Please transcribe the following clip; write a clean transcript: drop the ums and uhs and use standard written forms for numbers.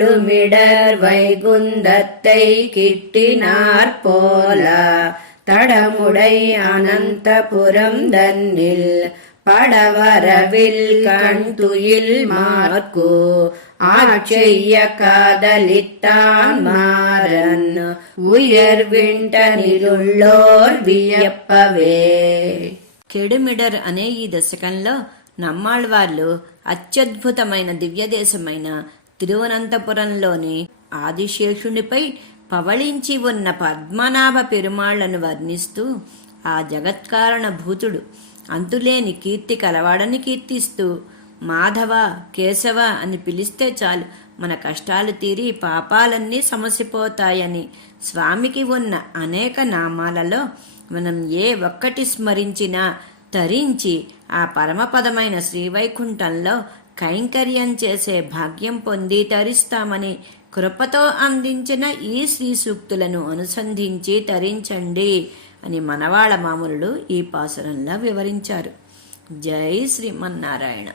கெடுமிடர் வைகுந்தத்தை கிட்டினார் போல தடமுடை அனந்தபுரம் தன்னில் படவரவில் கண்துயில் மார்க்கு ஆட்செய்ய காதலித்தான் மாறன் ఉయర్వింటనిలుళ్ళోర్ వియప్పవే. కెడుమిడర్ అనే ఈ దశకంలో నమ్మాళ్వార్లు అత్యద్భుతమైన దివ్యదేశమైన తిరువనంతపురంలోని ఆదిశేషునిపై పవళించి ఉన్న పద్మనాభ పెరుమాళ్లను వర్ణిస్తూ ఆ జగత్కారణ భూతుడు అంతులేని కీర్తి కలవాడని కీర్తిస్తూ మాధవ, కేశవ అని పిలిస్తే చాలు మన కష్టాలు తీరి పాపాలన్నీ సమసిపోతాయని స్వామికి ఉన్న అనేక నామాలలో మనం ఏ ఒక్కటి స్మరించినా తరించి ఆ పరమపదమైన శ్రీవైకుంఠంలో కైంకర్యం చేసే భాగ్యం పొంది తరిస్తామని కృపతో అందించిన ఈ శ్రీ సూక్తులను అనుసంధించి తరించండి అని మనవాళ మామూలుడు ఈ పాసురంలో వివరించారు. జై శ్రీమన్నారాయణ.